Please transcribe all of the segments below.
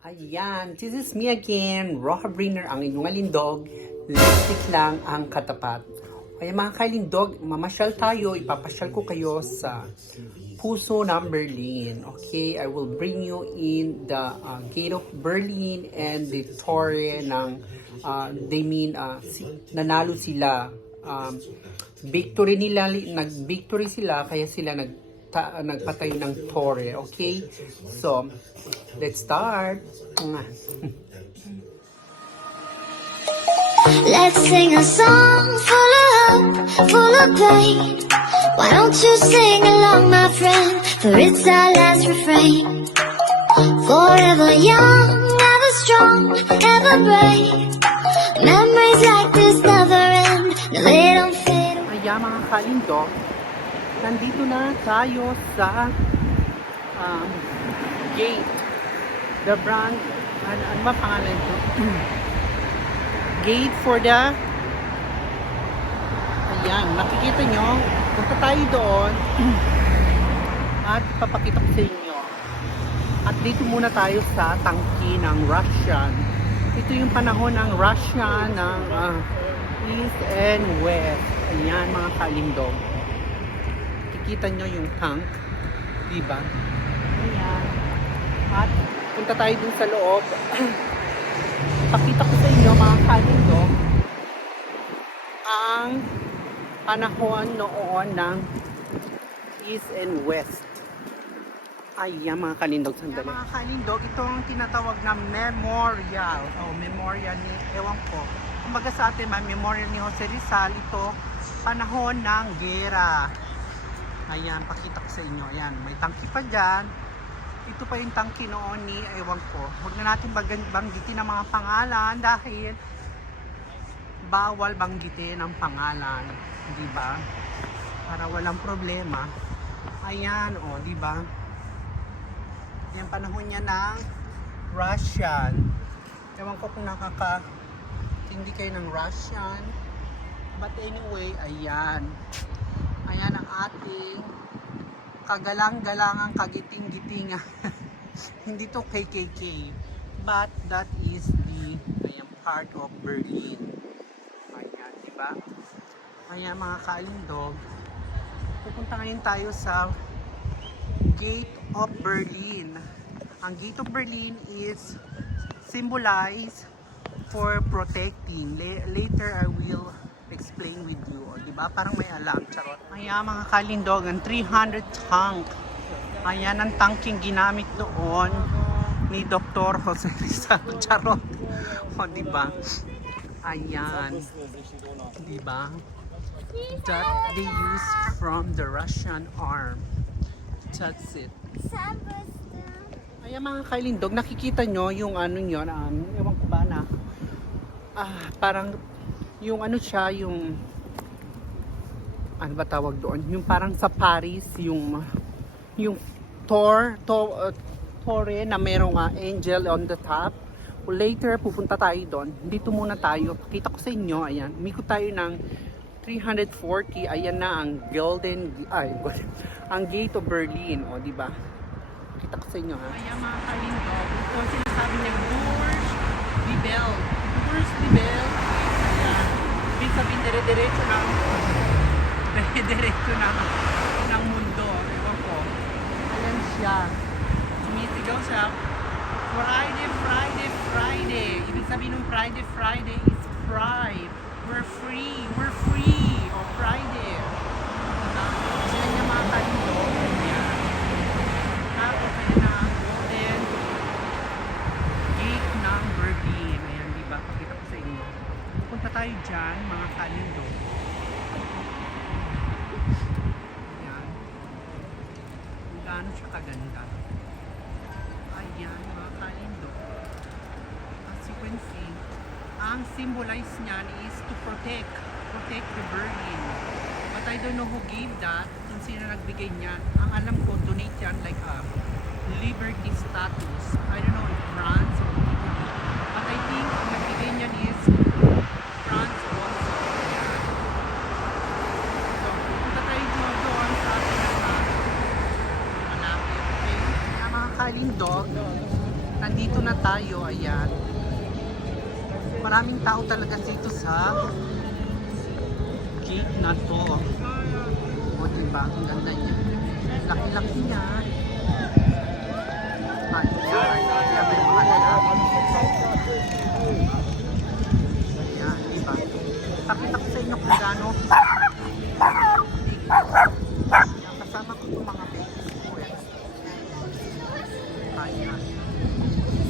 Ayan, this is me again, Roha Briner, ang inyong alindog. Lipstick lang ang katapat. Kaya mga kalindog, mamasyal tayo, ipapasyal ko kayo sa Puso ng Berlin. Okay, I will bring you in the gate of Berlin and the Torre ng, nanalo sila. Victory nila, nag-victory sila, kaya sila nagpatay ng Torre. Okay, so, let's start. Let's sing a song full of hope, full of pain. Why don't you sing along, my friend? For it's our last refrain. Forever young, ever strong, ever brave. Memories like this never end. No, they don't fade away. Kaya mga kalindog, nandito na tayo sa gate. The brand, ano ba pangalan ito? Gate for the, ayan, nakikita nyo, punta tayo doon at papakita ko sa inyo. At dito muna tayo sa tangki ng Russian. Ito yung panahon ng Russian, ng East and West. Ayan mga kalindog. Kikita nyo yung tank, diba? Ayan. At punta tayo dun sa loob. Pakita ko sa inyo mga kalindog ang panahon noon ng East and West. Ayan mga kalindog, sandali. Ayan, mga kalindog, ito ang tinatawag na memorial. Memorial ni, ewan ko. Kumbaga sa atin, may memorial ni Jose Rizal. Ito, panahon ng gera. Ayan, pakita ko sa inyo. Ayan, may tangki pa dyan. Ito pa yung tangki noon ni, ewan ko. Huwag na natin banggitin ang mga pangalan dahil bawal banggitin ang pangalan. Diba? Para walang problema. Ayan, diba? Yan panahon niya ng Russian. Ewan ko kung hindi kayo ng Russian. But anyway, ayan. Ayan ang ating kagalang-galangang kagiting-gitingan. Hindi to KKK, but that is the part of Berlin. Ayan, diba? Ayan mga kalindog, pupunta ngayon tayo sa Gate of Berlin. Ang Gate of Berlin is symbolized for protecting. Later I will explain with you, diba? Parang may alam, charot. Ayan mga kalindog, ang 300 tank. Ayan ang tanking ginamit doon ni Dr. Jose Rizal, charot. Diba? Ayan. Diba? That they use from the Russian arm. That's it. Ayan mga kalindog, nakikita nyo yung ano yun, ewan ko ba na, parang yung ano siya, yung ano ba tawag doon, yung parang sa Paris, yung Torre na merong angel on the top. Later pupunta tayo doon. Dito muna tayo, pakita ko sa inyo. Ayan, umikot tayo ng 340. Ayan na ang ang Gate of Berlin, diba? Pakita ko sa inyo, ha. Ayan mga kalindog, ito sinasabi niya Burj Bibel. Burj Bibel, ayan, ibig sabihin dire-diretso ng mundo. Ewan ko. Ayan siya. Sumisigaw siya. Friday, Friday, Friday. Ibig sabihin ng Friday, Friday is pride. We're free. We're free. Friday. Ayan yung mga kalindog. Ayan. Tapos ayan na ang Golden Gate ng Berlin. Ayan, diba? Pakita ko sa inyo. Punta tayo dyan, mga kalindog. Ayan. Kung gaano siya kaganda. Ayan, mga kalindog. As you can see, ang symbolize niyan is to protect the Berlin. But I don't know who gave that, kung sino nagbigay niyan. Ang alam ko, donate yan like a liberty status. I don't know if France or Italy. But I think ang nagbigay niyan is France also. Ayan. So, punta tayo doon sa ating malapit. Okay? Kaya mga kalindog, nandito na tayo, ayan. Maraming tao talaga dito sa gate na to. O diba, ang ganda niya. Laki-laki niya. Ayan, ayan may mga lalaki. Ayan, diba? Pakita ko sa inyo kung gaano. Kasama ko itong mga babies ko eh. Ayan.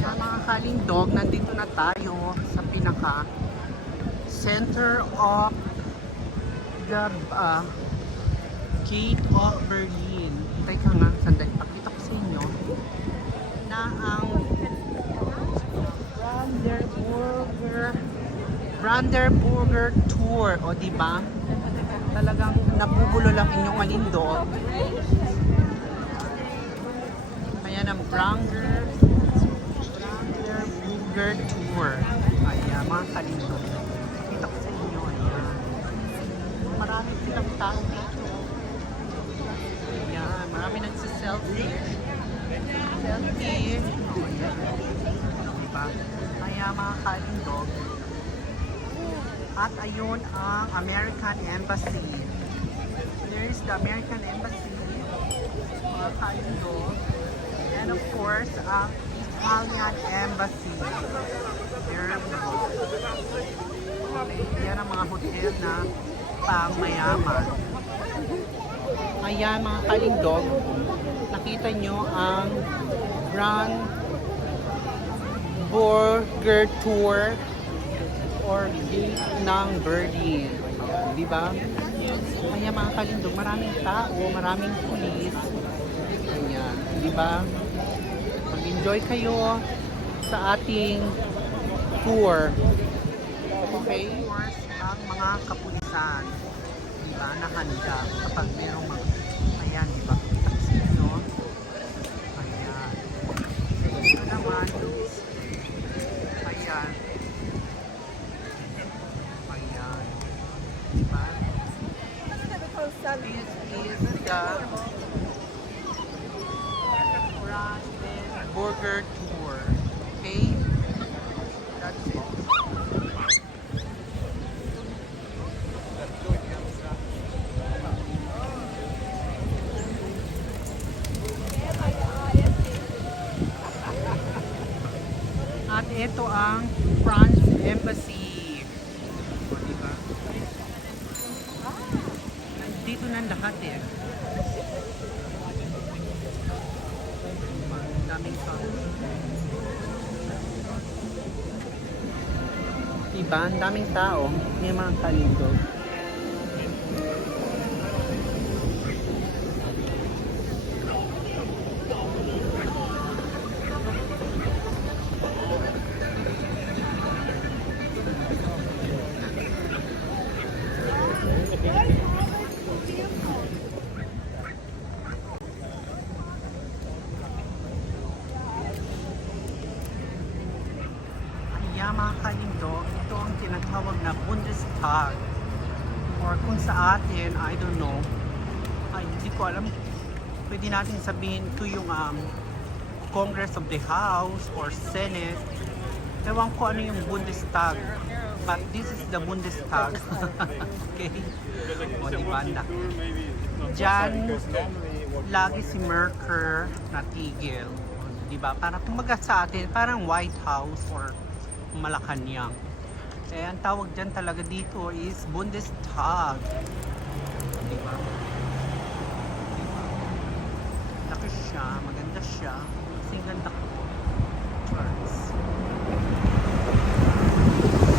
Sa mga kalindog, nandito na tayo sa pinaka center of the Gate of Berlin. Teka nga, sandali. Pakita ko sa inyo na ang Brandenburger Tour. O diba? Talagang nabubulo lang inyong kalindog. Ayan ang Brandenburger Tour. Ayan, mga kalindog. Pakita ko sa inyo. Ayan. Marami silang tao dito. Ayan, marami nagsiselfie. Selfie. O, ayan. Diba? Ayan, mga kalindog. At ayun ang American Embassy. There is the American Embassy. Mga kalindog. And of course, ang Italian Embassy. There we go. Yan ang mga hotel na pang-mayaman. Ayan mga kalindog, nakita nyo ang Brandenburger Tour or Gate ng Berlin. Diba? Ayan mga kalindog, maraming tao, maraming pulis. Ayan, diba? Mag-enjoy kayo sa ating tour. Okay? Tours ang mga kapulisan. Diba? Nahanda kapag merong mga... Ayan, diba? Taksin, no? Ayan. Ito naman. Ayan. Ayan. Diba? This is the Brandenburger Tour. Okay? That's it. At ito ang France Embassy. O, diba? Nandito na lahat eh. Ang daming tao. Diba? Ang daming tao. May mga kalindog. Ayan mga kalindog, ito ang tinatawag na Bundestag. Or kung sa atin, I don't know. Ay, hindi ko alam. Pwede natin sabihin ito yung Congress of the House or Senate. Ewan ko ano yung Bundestag. But this is the Bundestag. Okay? O diba? Diyan, lagi si Merkel natigil. Diba? Para kumaga sa atin, parang White House or Malacanang. Eh, ang tawag dyan talaga dito is Bundestag. Diba? Laki siya, maganda siya. Kasing ganda ko. Charles.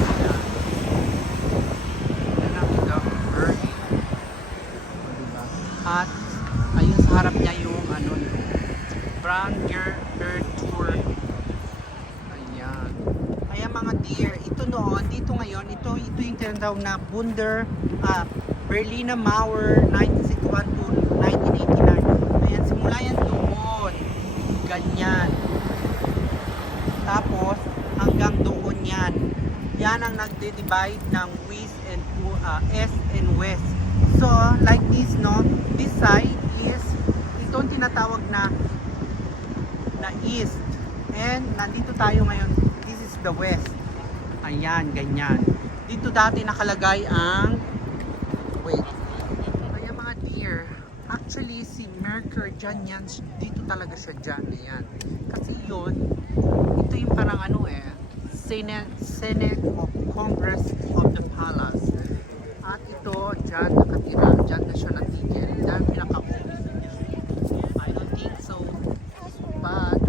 Ayan. Yan ang the Berlin. Diba? At ayun sa harap niya yung Brandenburger Tour. Ayan. Ayan mga dear, ito noon, dito ngayon, ito yung tinatawag na Berliner Mauer 1961 to 1989. Ayan, simula yan doon. Ganyan. Tapos, hanggang doon yan. Yan ang nagde-divide ng East and West. So, like this, no? This side is, itong tinatawag na East. And nandito tayo ngayon. This is the west. Ayan, ganyan. Dito dati nakalagay ang wait. Ayan mga deer. Actually si Mercure dyan yan. Dito talaga siya dyan. Ayan. Kasi yun, ito yung parang ano Senate of Congress of the Palace. At ito dyan nakatira. Dyan na siya natigil. Dahil pinaka-office niya. I don't think so. But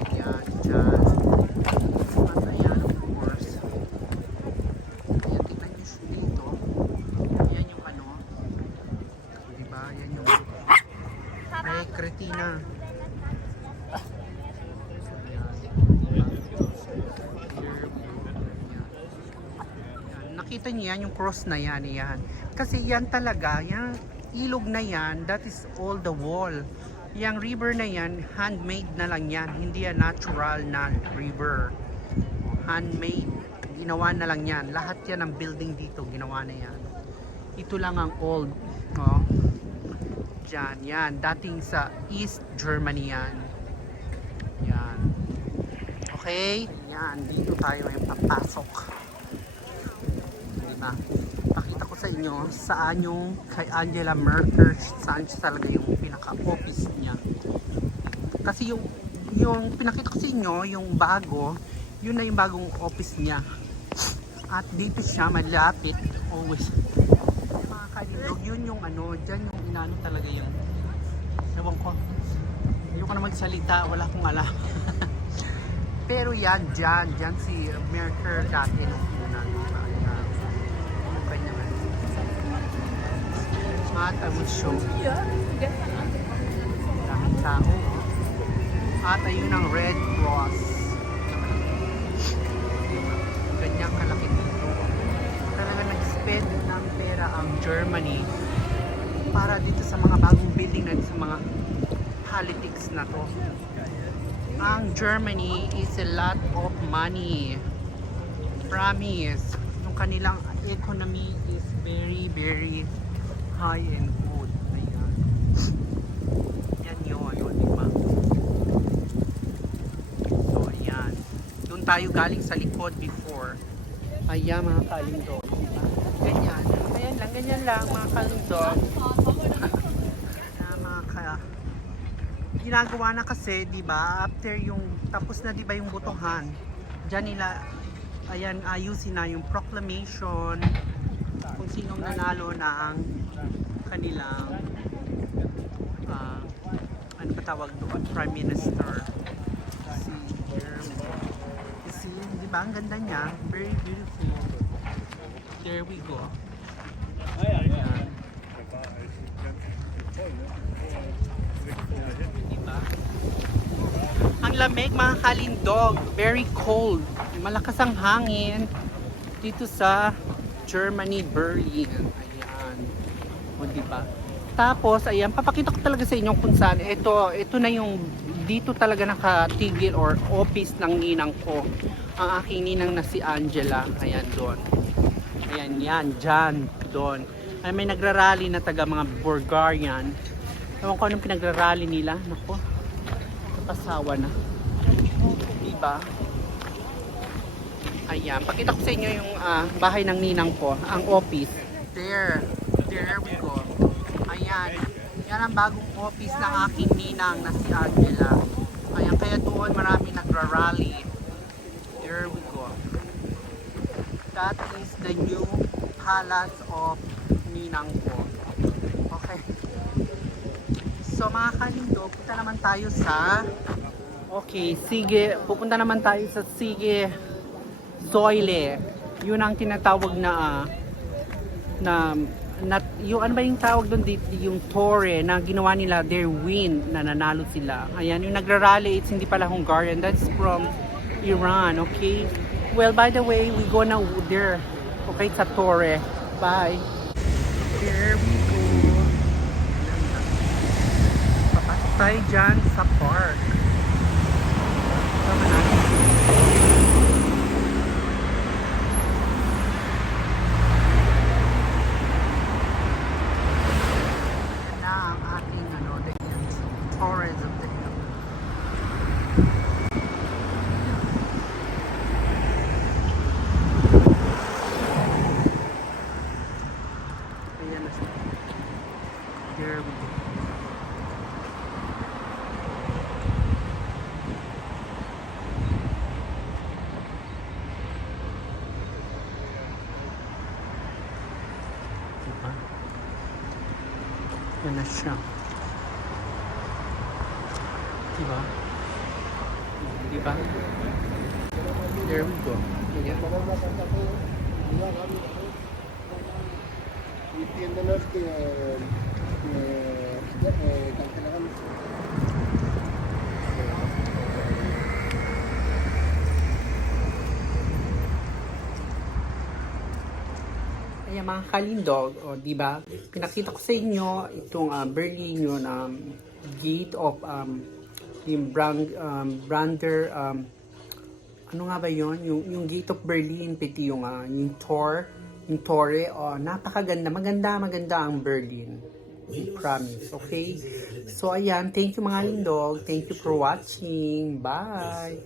ayan dyan. At ayan of course. Ayan, tignan nyo siya dito. Ayan yung ano. Diba? Ayan yung ay kretina. Nakita niyo yan, yung cross na yan, yan. Kasi yan talaga, yung ilog na yan, that is all the wall. Yung river na yan, handmade na lang yan. Hindi yan natural na river. Handmade. Ginawa na lang yan. Lahat yan ng building dito, ginawa na yan. Ito lang ang old. Oh. Diyan, yan. Dating sa East Germany yan. Yan. Okay? Yan, dito tayo yung papasok. Pakita ko sa inyo saan yung kay Angela Merkel, saan siya talaga yung pinaka-office niya. Kasi yung pinakita ko sa inyo, yung bago, yun na yung bagong office niya. At dito siya malapit, always. Mga kalindog, yun yung ano, dyan yung inano talaga yung, ewan ko, ayoko na magsalita, wala akong alam. Pero yan, dyan si Merkel dati nung una. At I will show daming tao. At ayun ang Red Cross. Ganyang kalaki dito. Talaga nag-spend ng pera ang Germany para dito sa mga bagong building na sa mga politics na to. Ang Germany is a lot of money. Promise. Yung kanilang economy is very very high and good. Ayan. Yan yun, diba? So, ayan. Doon tayo galing sa likod before. Ayan, mga kalindog. Diba? Ganyan. Ayan lang, ganyan lang, mga kalindog. Ginagawa na kasi, diba? After yung, tapos na diba yung botohan. Diyan nila, ayan, ayusin na yung proclamation. Kung sinong nanalo na ang kanilang ano ba tawag doon? Prime Minister. See, di ba? Ang ganda niya. Very beautiful. There we go. Ayan. Diba? Ang lamig mga kalindog. Very cold. Malakas ang hangin dito sa Germany, Berlin. Ayan. O diba? Tapos, ayan, papakita ko talaga sa inyo kung saan. Ito na yung dito talaga nakatigil or office ng ninang ko. Ang aking ninang na si Angela. Ayan, doon. Ayan, yan, dyan, doon. Ay, may nagrarally na taga mga Bulgarian. Ewan ko anong pinagrarally nila. Naku, nakasawa na. Diba? Ayan, pakita ko sa inyo yung bahay ng ninang ko, ang office. There we go. Ayan, yan ang bagong office ng aking ninang na si Angela. Ayan, kaya doon marami nagra-rally. There we go. That is the new palace of ninang ko. Okay. So mga kalindog, punta naman tayo sa pupunta naman tayo sa Sige Säule. Yun ang tinatawag na yung ano ba yung tawag doon dito, yung tore na ginawa nila, their win, na nanalo sila. Ayan, yung nagrarally, it's hindi pala Hungarian, that's from Iran, okay? Well, by the way, we go now there, okay, sa tore. Bye! There we go. Papasok tayo dyan sa park. Tama natin. Yan na siya. Diba? Diba? There we go. Ayan. Y entiéndenos que cancelamos. Ayan mga kalindog, o di ba? Pinakita ko sa inyo itong Berlin yun, gate of yung brander, ano nga ba yun? Yung gate of Berlin, piti yung Tore, napakaganda, maganda ang Berlin. I promise, okay? So ayan, thank you mga lindog, thank you for watching, bye!